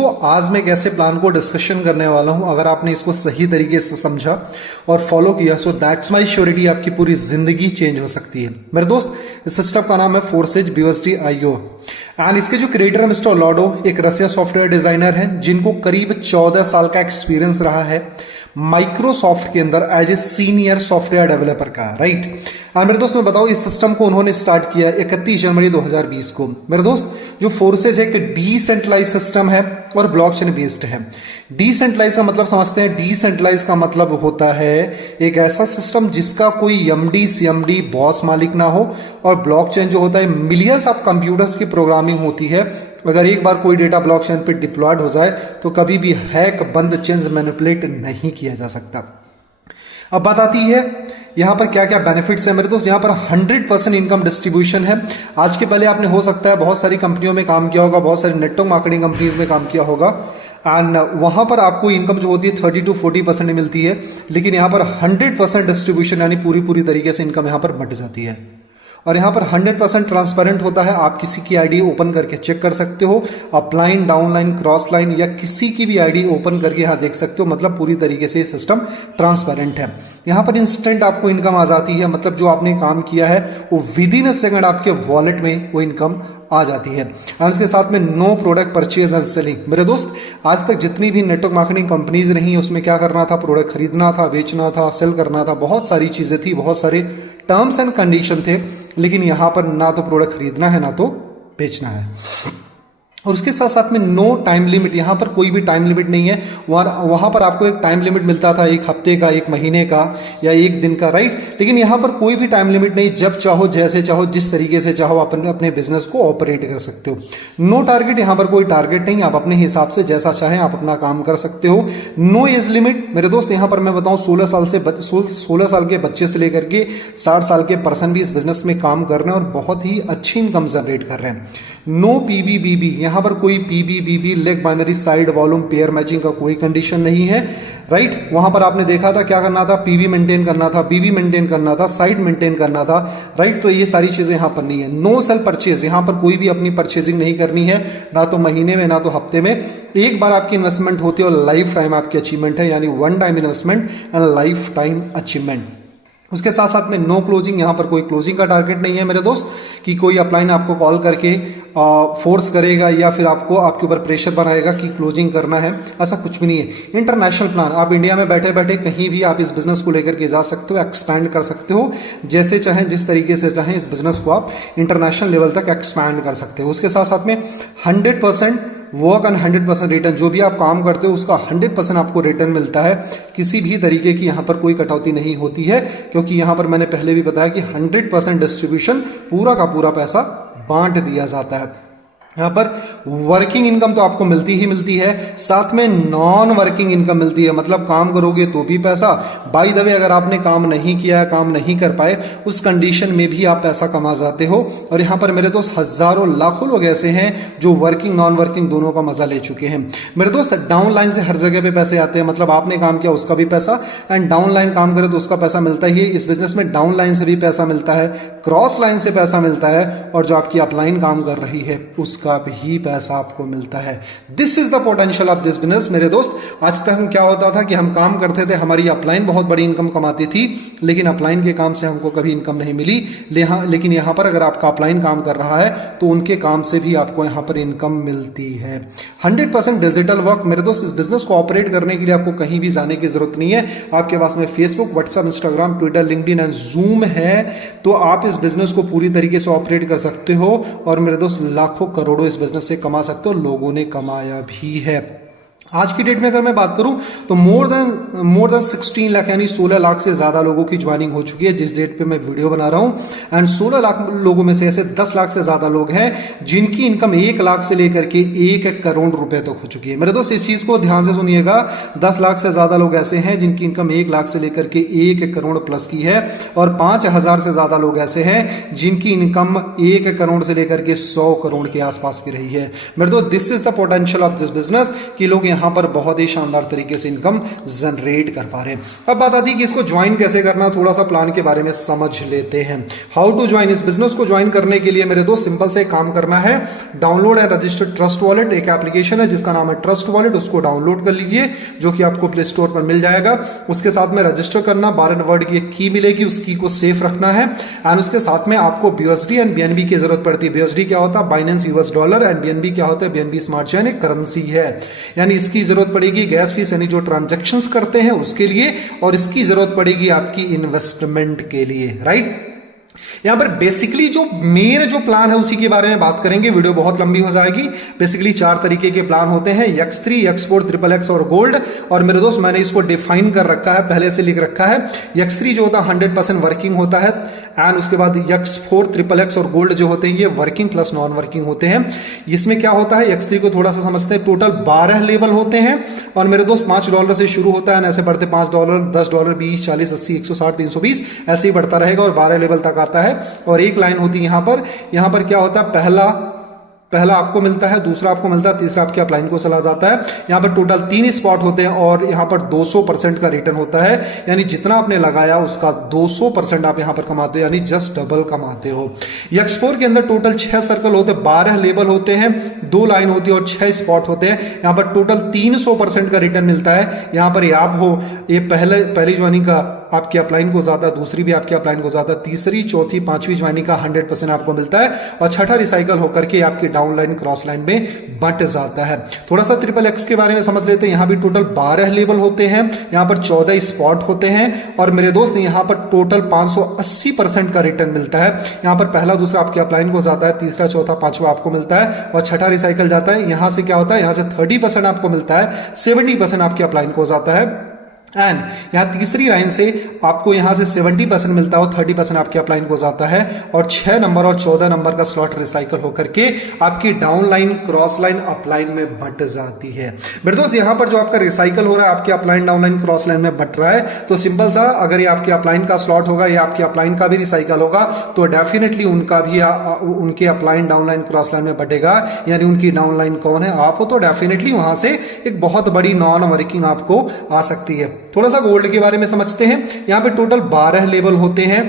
दोस्तों आज मैं एक ऐसे प्लान को डिस्कशन करने वाला हूं, अगर आपने इसको सही तरीके से समझा और फॉलो किया सो दैट्स माय श्योरिटी, आपकी पूरी जिंदगी चेंज हो सकती है। मेरे दोस्त, इस सिस्टम का नाम है फोर्सेज BUSD IO एंड इसके जो क्रिएटर है मिस्टर ओलाडो, एक रशियन सॉफ्टवेयर डिजाइनर हैं जिनको करीब 14 साल का एक्सपीरियंस रहा है माइक्रोसॉफ्ट के अंदर as a senior software developer का, राइट। मेरे दोस्त मैं बताऊं, इस सिस्टम को उन्होंने स्टार्ट किया 31 जनवरी 2020 को। मेरे दोस्त, जो फोर्सेज है एक डिसेंट्रलाइज सिस्टम है और ब्लॉकचेन बेस्ड है। डिसेंट्रलाइज का मतलब समझते हैं, डिसेंट्रलाइज का मतलब होता है एक ऐसा सिस्टम जिसका कोई MD CMD बॉस मालिक ना हो, और ब्लॉकचेन जो होता है मिलियंस ऑफ कंप्यूटर्स की प्रोग्रामिंग होती है। अगर एक बार कोई डेटा ब्लॉकचेन पे डिप्लॉयड हो जाए तो कभी भी हैक, बंद, चेंज, मैनिपुलेट नहीं किया जा सकता। अब बात आती है यहाँ पर क्या क्या बेनिफिट्स है। मेरे दोस्त, यहाँ पर 100% इनकम डिस्ट्रीब्यूशन है। आज के पहले आपने हो सकता है बहुत सारी कंपनियों में काम किया होगा, बहुत सारी नेटवर्क मार्केटिंग कंपनीज में काम किया होगा एंड वहाँ पर आपको इनकम जो होती है 30 to 40% मिलती है, लेकिन यहाँ पर 100% डिस्ट्रीब्यूशन यानी पूरी तरीके से इनकम यहाँ पर बंट जाती है। और यहाँ पर 100% ट्रांसपेरेंट होता है। आप किसी की आईडी ओपन करके चेक कर सकते हो, अपलाइन, डाउनलाइन, क्रॉस लाइन या किसी की भी आईडी ओपन करके यहाँ देख सकते हो। मतलब पूरी तरीके से ये सिस्टम ट्रांसपेरेंट है। यहाँ पर इंस्टेंट आपको इनकम आ जाती है, मतलब जो आपने काम किया है वो विदिन अ सेकंड आपके वॉलेट में वो इनकम आ जाती है। और इसके साथ में no product purchase and selling. मेरे दोस्त, आज तक जितनी भी नेटवर्क मार्केटिंग कंपनीज रही उसमें क्या करना था, प्रोडक्ट खरीदना था, बेचना था, सेल करना था, बहुत सारी चीजें थी, बहुत सारे टर्म्स एंड कंडीशन थे। लेकिन यहां पर ना तो प्रोडक्ट खरीदना है ना तो बेचना है, और उसके साथ साथ में नो टाइम लिमिट। यहाँ पर कोई भी टाइम लिमिट नहीं है। वहाँ पर आपको एक टाइम लिमिट मिलता था, एक हफ्ते का, एक महीने का या एक दिन का, राइट। लेकिन यहाँ पर कोई भी टाइम लिमिट नहीं, जब चाहो, जैसे चाहो, जिस तरीके से चाहो अपने बिजनेस को ऑपरेट कर सकते हो। नो टारगेट, यहाँ पर कोई टारगेट नहीं, आप अपने हिसाब से जैसा चाहें आप अपना काम कर सकते हो। No age limit. मेरे दोस्त, यहाँ पर मैं बताऊँ 16 साल के बच्चे से लेकर के 60 साल के पर्सन भी इस बिजनेस में काम कर रहे हैं और बहुत ही अच्छी इनकम जनरेट कर रहे हैं। नो PBBB, यहाँ पर कोई PBBB, leg binary, side volume, pair matching का कोई कंडीशन नहीं है, राइट। वहां पर आपने देखा था क्या करना था, PB मेंटेन करना था, BB मेंटेन करना था, साइड मेंटेन करना था, राइट। तो ये सारी चीजें यहाँ पर नहीं है। नो सेल परचेज, यहाँ पर कोई भी अपनी परचेजिंग नहीं करनी है, ना तो महीने में ना तो हफ्ते में। एक बार आपकी इन्वेस्टमेंट होती है और लाइफ टाइम आपकी अचीवमेंट है, यानी one time investment and life time achievement. उसके साथ साथ में नो क्लोजिंग, यहाँ पर कोई क्लोजिंग का टारगेट नहीं है मेरे दोस्त, कि कोई अपलाइन आपको कॉल करके फोर्स करेगा या फिर आपको आपके ऊपर प्रेशर बनाएगा कि क्लोजिंग करना है, ऐसा कुछ भी नहीं है। इंटरनेशनल प्लान, आप इंडिया में बैठे बैठे कहीं भी आप इस बिजनेस को लेकर के जा सकते हो, एक्सपैंड कर सकते हो, जैसे चाहें, जिस तरीके से चाहें इस बिजनेस को आप इंटरनेशनल लेवल तक एक्सपैंड कर सकते हो। उसके साथ साथ में 100% वर्क एंड 100% रिटर्न, जो भी आप काम करते हो उसका 100% आपको रिटर्न मिलता है। किसी भी तरीके की यहाँ पर कोई कटौती नहीं होती है, क्योंकि यहाँ पर मैंने पहले भी बताया कि 100% डिस्ट्रीब्यूशन, पूरा का पूरा पैसा बांट दिया जाता है। यहाँ पर वर्किंग इनकम तो आपको मिलती ही मिलती है, साथ में नॉन वर्किंग इनकम मिलती है, मतलब काम करोगे तो भी पैसा। बाय द वे, अगर आपने काम नहीं किया, काम नहीं कर पाए, उस कंडीशन में भी आप पैसा कमा जाते हो। और यहाँ पर मेरे दोस्त हजारों लाखों लोग ऐसे हैं जो वर्किंग नॉन वर्किंग दोनों का मजा ले चुके हैं। मेरे दोस्त, डाउन लाइन से हर जगह पे पैसे आते हैं, मतलब आपने काम किया उसका भी पैसा, एंड डाउन लाइन काम करे तो उसका पैसा मिलता ही है। इस बिजनेस में डाउन लाइन से भी पैसा मिलता है, क्रॉस लाइन से पैसा मिलता है, और जो आपकी अपलाइन काम कर रही है उसका भी पैसा आपको मिलता है। This is the potential of this business. मेरे दोस्त, आज तक क्या होता था कि हम काम करते थे, हमारी अपलाइन बहुत बड़ी इनकम कमाती थी, लेकिन अपलाइन के काम से हमको कभी इनकम नहीं मिली। लेकिन यहाँ पर अगर आपका अपलाइन काम कर रहा है तो उनके काम से भी आपको यहाँ पर इनकम मिलती है। 100% डिजिटल वर्क। मेरे दोस्त, इस बिजनेस को ऑपरेट करने के लिए आपको कहीं भी जाने की जरूरत नहीं है। आपके पास में Facebook, WhatsApp, Instagram, Twitter, LinkedIn and zoom है, तो आप इस बिजनेस को पूरी तरीके से ऑपरेट कर सकते हो। और मेरे दोस्त, लाखों करोड़ों इस बिजनेस से कमा सकते हो, लोगों ने कमाया भी है। आज की डेट में अगर मैं बात करूं तो मोर देन 16 लाख यानी 16 लाख से ज्यादा लोगों की ज्वाइनिंग हो चुकी है जिस डेट पे मैं वीडियो बना रहा हूं। एंड 16 लाख लोगों में से ऐसे 10 लाख से ज्यादा लोग हैं जिनकी इनकम 1 लाख से लेकर के 1 करोड़ रुपए तक हो चुकी है। मेरे दोस्त, इस चीज को ध्यान से सुनिएगा, 10 लाख से ज्यादा लोग ऐसे हैं जिनकी इनकम 1 लाख से लेकर के 1 करोड़ प्लस की है, और 5,000 से ज्यादा लोग ऐसे हैं जिनकी इनकम 1 करोड़ से लेकर के 100 करोड़ के आसपास की रही है। मेरे दोस्त, this is the potential of this business, कि लोग यहाँ पर बहुत ही शानदार तरीके से इनकम जनरेट कर पा रहे हैं। अब बात आती है कि इसको ज्वाइन कैसे करना, थोड़ा सा प्लान के बारे में समझ लेते हैं। हाउ टू ज्वाइन, इस बिजनेस को ज्वाइन करने के लिए मेरे दोस्त सिंपल से काम करना है, download and register trust wallet. एक एप्लीकेशन है जिसका नाम है ट्रस्ट वॉलेट, उसको डाउनलोड कर लीजिए जो कि आपको प्ले स्टोर पर मिल जाएगा। उसके साथ में रजिस्टर करना, 12 वर्ड की एक की मिलेगी, उस की को सेफ रखना है। एंड उसके साथ में आपको BUSD एंड BNB की जरूरत पड़ती है। BUSD क्या होता है, Binance US dollar, and BNB क्या होता है, BNB स्मार्ट चेन, एक करेंसी है। यानी इसकी जरूरत पड़ेगी गैस फीस यानी जो ट्रांजैक्शंस करते हैं उसके लिए, और इसकी जरूरत पड़ेगी आपकी इन्वेस्टमेंट के लिए, राइट। यहां पर बेसिकली जो मेन जो प्लान है उसी के बारे में बात करेंगे, वीडियो बहुत लंबी हो जाएगी। बेसिकली 4 तरीके के प्लान होते हैं, X3, X4, XXX और गोल्ड। और मेरे दोस्त मैंने इसको डिफाइन कर रखा है, पहले से लिख रखा है। X3 जो होता है 100% वर्किंग होता है, एंड उसके बाद X4, XXX और गोल्ड जो होते हैं ये वर्किंग प्लस नॉन वर्किंग होते हैं। इसमें क्या होता है, X3 को थोड़ा सा समझते हैं, टोटल 12 लेवल होते हैं और मेरे दोस्त $5 से शुरू होता है, ऐसे बढ़ते $5, $10, $20, $40, $80, $160, $320 ऐसे ही बढ़ता रहेगा और 12 लेवल तक आता है। और एक लाइन होती है यहां पर क्या होता है, पहला आपको मिलता है, दूसरा आपको मिलता है, तीसरा आपके अपलाइन को चला जाता है। यहां पर टोटल 3 स्पॉट होते हैं और यहां पर 200% का रिटर्न होता है, यानी जितना आपने लगाया उसका 200% आप यहां पर कमाते हो, यानी जस्ट डबल कमाते हो। X4 के अंदर टोटल 6 सर्कल होते हैं, 12 लेवल होते हैं, 2 लाइन होती है और 6 स्पॉट होते हैं। यहां पर टोटल 300% का रिटर्न मिलता है। यहां पर आप हो, ये पहली ज्वाइनिंग का आपके अपलाइन को जाता है, दूसरी भी आपके अपलाइन को जाता है, तीसरी, चौथी, 5वीं ज्वाइनिंग का 100% आपको मिलता है और छठा रिसाइकल होकर के आपकी डाउन लाइन क्रॉस लाइन में बंट जाता है। थोड़ा सा XXX के बारे में समझ लेते हैं। यहां भी टोटल 12 लेवल होते हैं, यहां पर 14 स्पॉट होते हैं और मेरे दोस्त यहां पर टोटल 580% का रिटर्न मिलता है। यहां पर पहला, दूसरा आपके अपलाइन को जाता है, तीसरा, चौथा, 5वां आपको मिलता है और छठा रिसाइकल जाता है। यहां से क्या होता है, यहां से 30% आपको मिलता है, 70% आपके अपलाइन को जाता है। एंड यहां तीसरी लाइन से आपको यहां से 70% मिलता है और 30% आपके अपलाइन को जाता है और 6 नंबर और 14 नंबर का स्लॉट रिसाइकल होकर के आपकी down line, cross line, upline में बंट जाती है। मेरे दोस्त यहां पर जो आपका रिसाइकल हो रहा है आपके upline, down line, cross line में बंट रहा है, तो सिंपल सा, अगर ये आपके अपलाइन का स्लॉट होगा या आपके अपलाइन का भी रिसाइकल होगा तो डेफिनेटली उनका भी उनके upline, down line, cross line में बटेगा। यानी उनकी डाउन लाइन कौन है, आप हो, तो डेफिनेटली वहां से एक बहुत बड़ी नॉन वर्किंग आपको आ सकती है। थोड़ा सा गोल्ड के बारे में समझते हैं। यहां पे टोटल 12 लेवल होते हैं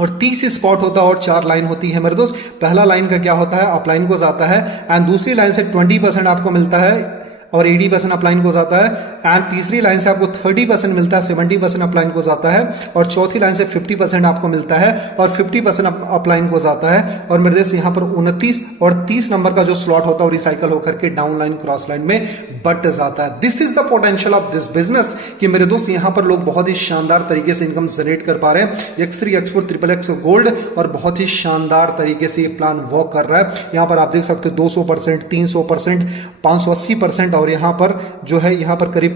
और 30 स्पॉट होता है और 4 लाइन होती है मेरे दोस्त। पहला लाइन का क्या होता है, अपलाइन को जाता है एंड दूसरी लाइन से 20% आपको मिलता है और 80% अपलाइन को जाता है एंड तीसरी लाइन से आपको 30% मिलता है, 70% अपलाइन को जाता है और चौथी लाइन से 50% आपको मिलता है और 50% अपलाइन को जाता है। और मेरे देश यहाँ पर 29 और 30 नंबर का जो स्लॉट होता है वो रिसाइकल होकर के डाउन लाइन, क्रॉस लाइन में बट जाता है। This is the potential of this business कि मेरे दोस्त यहाँ पर लोग बहुत ही शानदार तरीके से इनकम जनरेट कर पा रहे हैं। X3, X4, XXX गोल्ड और बहुत ही शानदार तरीके से ये प्लान वर्क कर रहा है। यहाँ पर आप देख सकते हो 200%, 300%, 580% और यहाँ पर जो है यहाँ पर करीब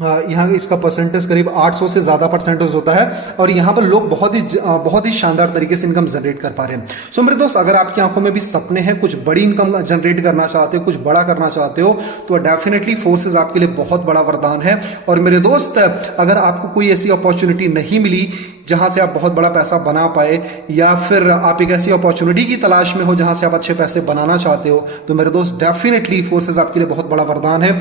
यहाँ इसका परसेंटेज करीब 800 से ज्यादा परसेंटेज होता है और यहाँ पर लोग बहुत ही शानदार तरीके से इनकम जनरेट कर पा रहे हैं। सो मेरे दोस्त, अगर आपकी आंखों में भी सपने हैं, कुछ बड़ी इनकम जनरेट करना चाहते हो, कुछ बड़ा करना चाहते हो, तो डेफिनेटली फोर्सेस आपके लिए बहुत बड़ा वरदान है। और मेरे दोस्त, अगर आपको कोई ऐसी अपॉर्चुनिटी नहीं मिली जहां से आप बहुत बड़ा पैसा बना पाए या फिर आप एक ऐसी अपॉर्चुनिटी की तलाश में हो जहां से आप अच्छे पैसे बनाना चाहते हो, तो मेरे दोस्त डेफिनेटली फोर्सेस आपके लिए बहुत बड़ा वरदान है।